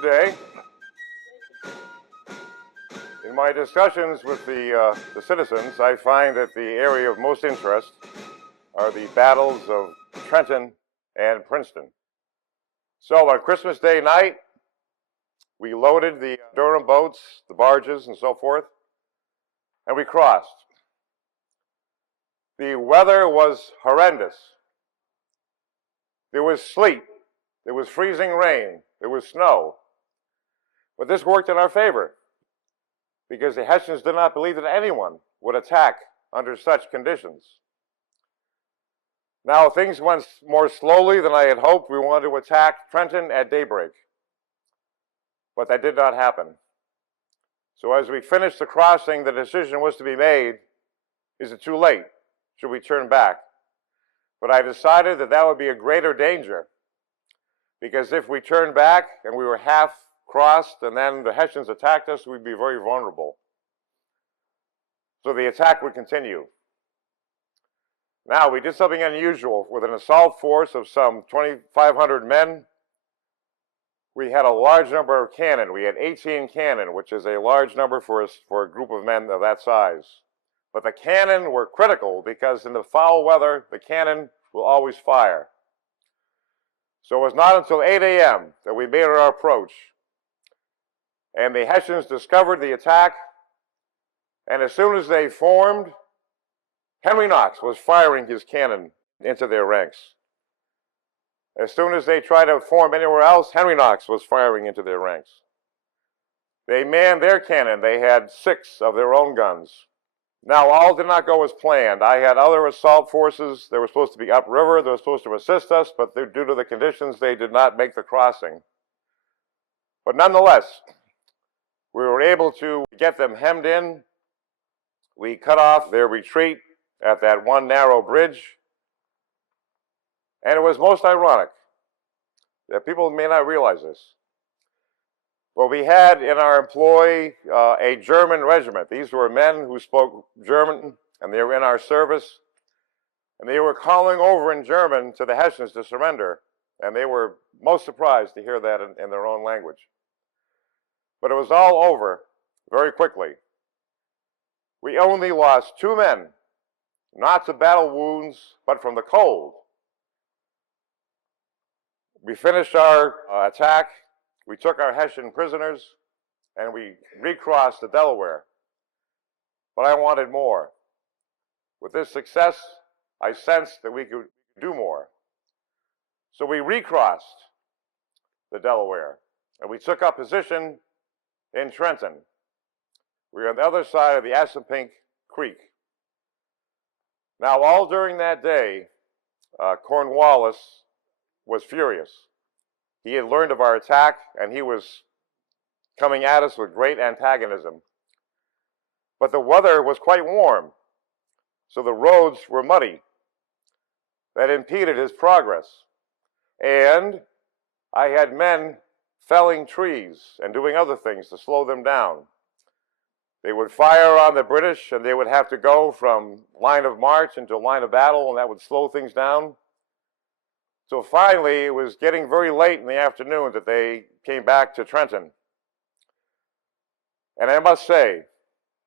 Good day. In my discussions with the citizens, I find that the area of most interest are the battles of Trenton and Princeton. So on Christmas Day night, we loaded the Durham boats, the barges, and so forth, and we crossed. The weather was horrendous. There was sleet, there was freezing rain, there was snow. But this worked in our favor, because the Hessians did not believe that anyone would attack under such conditions. Now, things went more slowly than I had hoped. We wanted to attack Trenton at daybreak, but that did not happen. So as we finished the crossing, the decision was to be made, is it too late? Should we turn back? But I decided that that would be a greater danger, because if we turned back and we were half crossed and then the Hessians attacked us, we'd be very vulnerable. So the attack would continue. Now, we did something unusual. With an assault force of some 2,500 men, we had a large number of cannon. We had 18 cannon, which is a large number for a group of men of that size. But the cannon were critical because in the foul weather, the cannon will always fire. So it was not until 8 a.m. that we made our approach. And the Hessians discovered the attack, and as soon as they formed, Henry Knox was firing his cannon into their ranks. As soon as they tried to form anywhere else, Henry Knox was firing into their ranks. They manned their cannon. They had 6 of their own guns. Now, all did not go as planned. I had other assault forces. They were supposed to be upriver. They were supposed to assist us, but due to the conditions, they did not make the crossing. But nonetheless, we were able to get them hemmed in. We cut off their retreat at that one narrow bridge. And it was most ironic that people may not realize this. But we had in our employ a German regiment. These were men who spoke German, and they were in our service. And they were calling over in German to the Hessians to surrender. And they were most surprised to hear that in their own language. But it was all over very quickly. We only lost 2 men, not to battle wounds, but from the cold. We finished our attack. We took our Hessian prisoners, and we recrossed the Delaware. But I wanted more. With this success, I sensed that we could do more. So we recrossed the Delaware, and we took up position in Trenton. We were on the other side of the Assunpink Creek. Now, all during that day, Cornwallis was furious. He had learned of our attack, and he was coming at us with great antagonism. But the weather was quite warm, so the roads were muddy. That impeded his progress. And I had men felling trees and doing other things to slow them down. They would fire on the British, and they would have to go from line of march into line of battle, and that would slow things down. So finally, it was getting very late in the afternoon that they came back to Trenton. And I must say,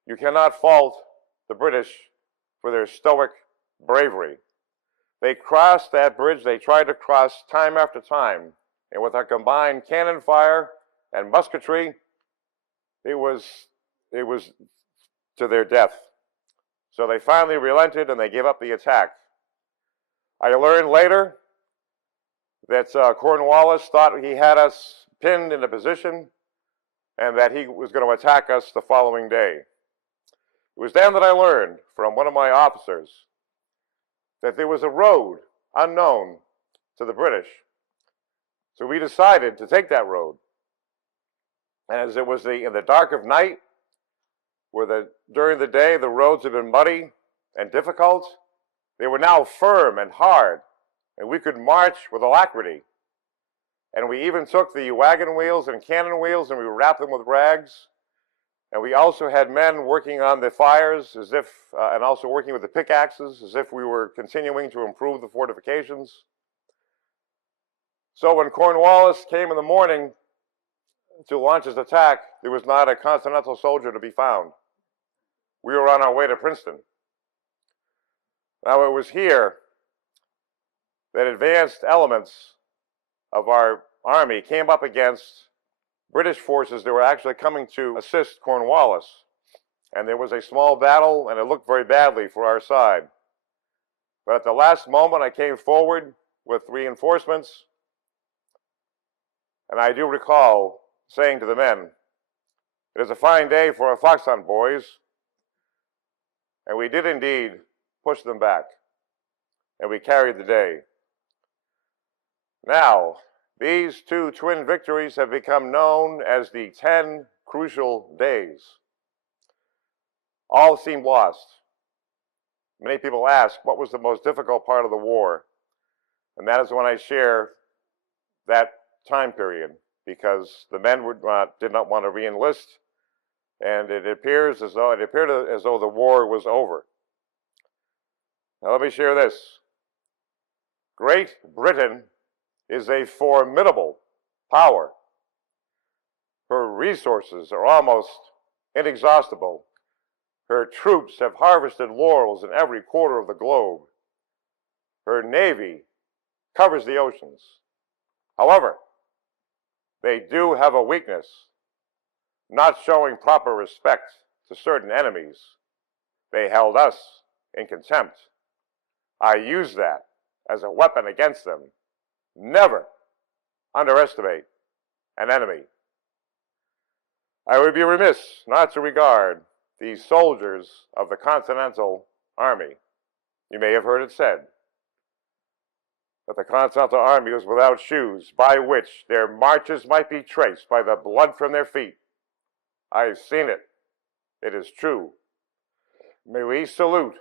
you cannot fault the British for their stoic bravery. They crossed that bridge. They tried to cross time after time. And with our combined cannon fire and musketry, it was to their death. So they finally relented and they gave up the attack. I learned later that Cornwallis thought he had us pinned in a position and that he was going to attack us the following day. It was then that I learned from one of my officers that there was a road unknown to the British. So we decided to take that road. And as it was in the dark of night, during the day the roads had been muddy and difficult, they were now firm and hard, and we could march with alacrity. And we even took the wagon wheels and cannon wheels and we wrapped them with rags. And we also had men working on the fires and also working with the pickaxes as if we were continuing to improve the fortifications. So when Cornwallis came in the morning, to launch his attack, there was not a Continental soldier to be found. We were on our way to Princeton. Now, it was here that advanced elements of our army came up against British forces that were actually coming to assist Cornwallis. And there was a small battle, and it looked very badly for our side. But at the last moment, I came forward with reinforcements, and I do recall saying to the men, "It is a fine day for a fox hunt, boys." And we did indeed push them back, and we carried the day. Now, these two twin victories have become known as the 10 crucial days. All seemed lost. Many people ask, what was the most difficult part of the war? And that is when I share that time period, because the men did not want to re-enlist, and it appeared as though the war was over. Now let me share this. Great Britain is a formidable power. Her resources are almost inexhaustible. Her troops have harvested laurels in every quarter of the globe. Her navy covers the oceans. However, they do have a weakness, not showing proper respect to certain enemies. They held us in contempt. I used that as a weapon against them. Never underestimate an enemy. I would be remiss not to regard these soldiers of the Continental Army. You may have heard it said that the Continental Army was without shoes by which their marches might be traced by the blood from their feet. I've seen it. It is true. May we salute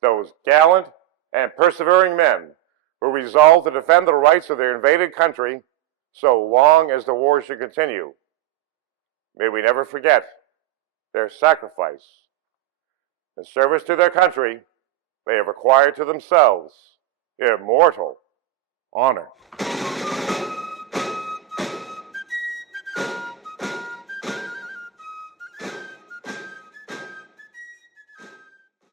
those gallant and persevering men who resolved to defend the rights of their invaded country so long as the war should continue. May we never forget their sacrifice. In service to their country, they have acquired to themselves immortal honor.